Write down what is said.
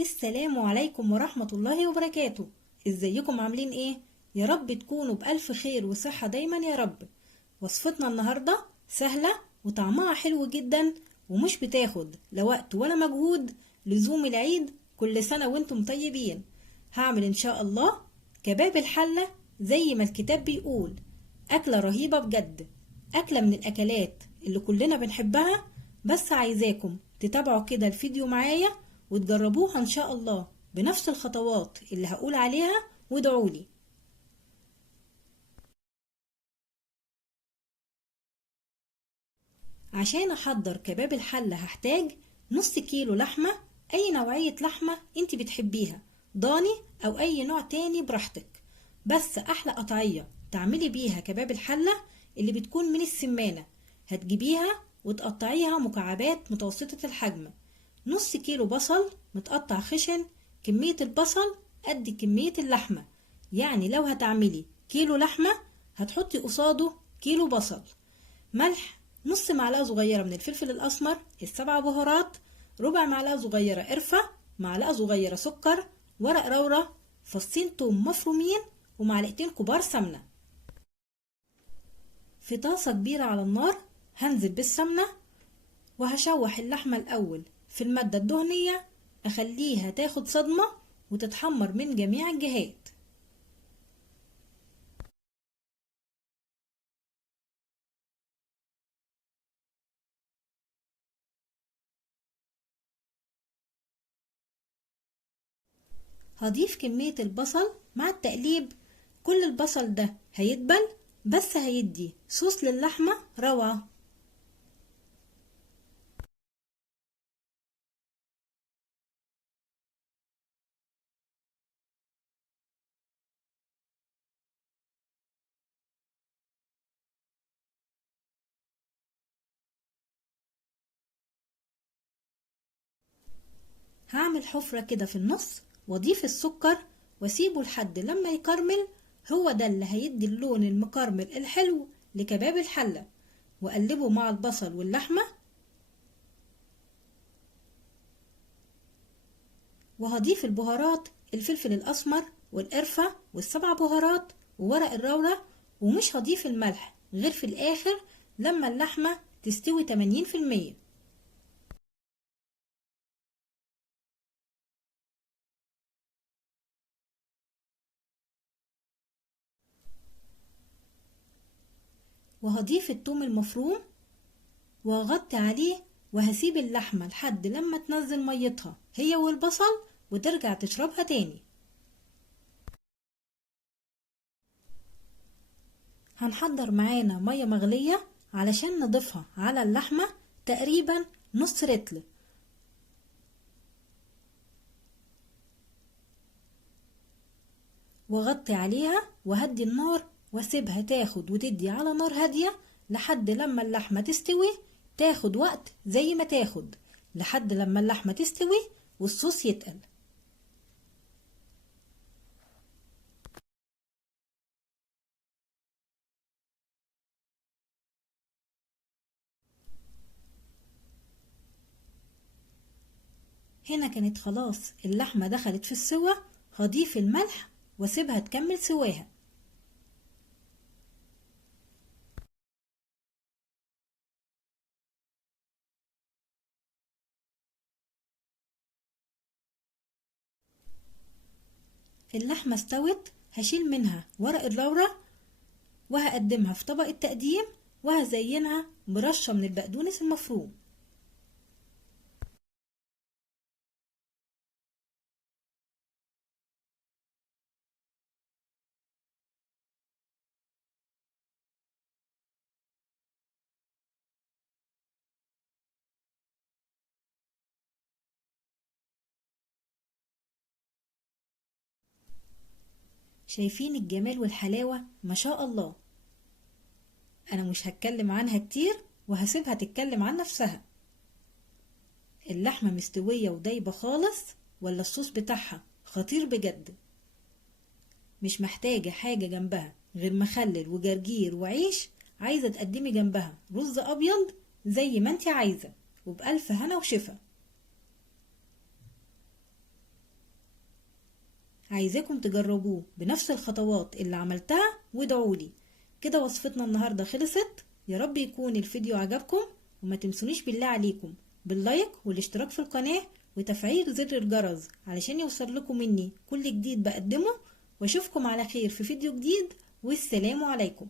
السلام عليكم ورحمة الله وبركاته. ازيكم عاملين ايه؟ يا رب تكونوا بألف خير وصحة دايما يا رب. وصفتنا النهاردة سهلة وطعمها حلو جدا ومش بتاخد لا وقت ولا مجهود. لزوم العيد كل سنة وانتم طيبين. هعمل ان شاء الله كباب الحلة زي ما الكتاب بيقول. أكلة رهيبة بجد، أكلة من الأكلات اللي كلنا بنحبها. بس عايزاكم تتابعوا كده الفيديو معايا وتجربوها ان شاء الله بنفس الخطوات اللي هقول عليها وادعولي. عشان احضر كباب الحلة هحتاج نص كيلو لحمة، اي نوعية لحمة انت بتحبيها، ضاني او اي نوع تاني براحتك. بس احلى قطعية تعملي بيها كباب الحلة اللي بتكون من السمانة. هتجيبيها وتقطعيها مكعبات متوسطة الحجم. نص كيلو بصل متقطع خشن، كمية البصل قد كمية اللحمة. يعني لو هتعملي كيلو لحمة هتحطي قصاده كيلو بصل. ملح، نص معلقة صغيرة من الفلفل الأسمر، السبع بهارات، ربع معلقة صغيرة قرفة، معلقة صغيرة سكر، ورق لورا، فصين توم مفرومين، ومعلقتين كبار سمنة. في طاسة كبيرة على النار هنزل بالسمنة وهشوح اللحمة الأول في المادة الدهنية، أخليها تاخد صدمة وتتحمر من جميع الجهات. هضيف كمية البصل مع التقليب. كل البصل ده هيدبل بس هيدي صوص للحمة روعة. هعمل حفرة كده في النص واضيف السكر واسيبه لحد لما يكرمل. هو ده اللي هيدي اللون المكرمل الحلو لكباب الحلة. وقلبه مع البصل واللحمة. وهضيف البهارات، الفلفل الأسمر والقرفة والسبع بهارات وورق اللورا. ومش هضيف الملح غير في الآخر لما اللحمة تستوي 80%. وهضيف الثوم المفروم وهغطي عليه وهسيب اللحمة لحد لما تنزل ميتها هي والبصل وترجع تشربها تاني. هنحضر معانا مية مغلية علشان نضيفها على اللحمة، تقريبا نص رتل. واغطي عليها وهدي النار واسيبها تاخد وتدي على نار هادية لحد لما اللحمة تستوي. تاخد وقت زي ما تاخد لحد لما اللحمة تستوي والصوص يتقل. هنا كانت خلاص اللحمة دخلت في السوا. هضيف الملح واسيبها تكمل سواها. اللحمة استوت، هشيل منها ورق اللورا وهقدمها في طبق التقديم وهزينها برشة من البقدونس المفروم. شايفين الجمال والحلاوة ما شاء الله. انا مش هتكلم عنها كتير وهسيبها تتكلم عن نفسها. اللحمة مستوية ودايبة خالص، ولا الصوص بتاعها خطير بجد. مش محتاجة حاجة جنبها غير مخلل وجرجير وعيش. عايزة تقدمي جنبها رز ابيض زي ما انت عايزة، وبألف هنا وشفا. عايزاكم تجربوه بنفس الخطوات اللي عملتها وادعولي. كده وصفتنا النهاردة خلصت. يا رب يكون الفيديو عجبكم، وما تنسونيش بالله عليكم باللايك والاشتراك في القناة وتفعيل زر الجرس علشان يوصل لكم مني كل جديد بقدمه. واشوفكم على خير في فيديو جديد، والسلام عليكم.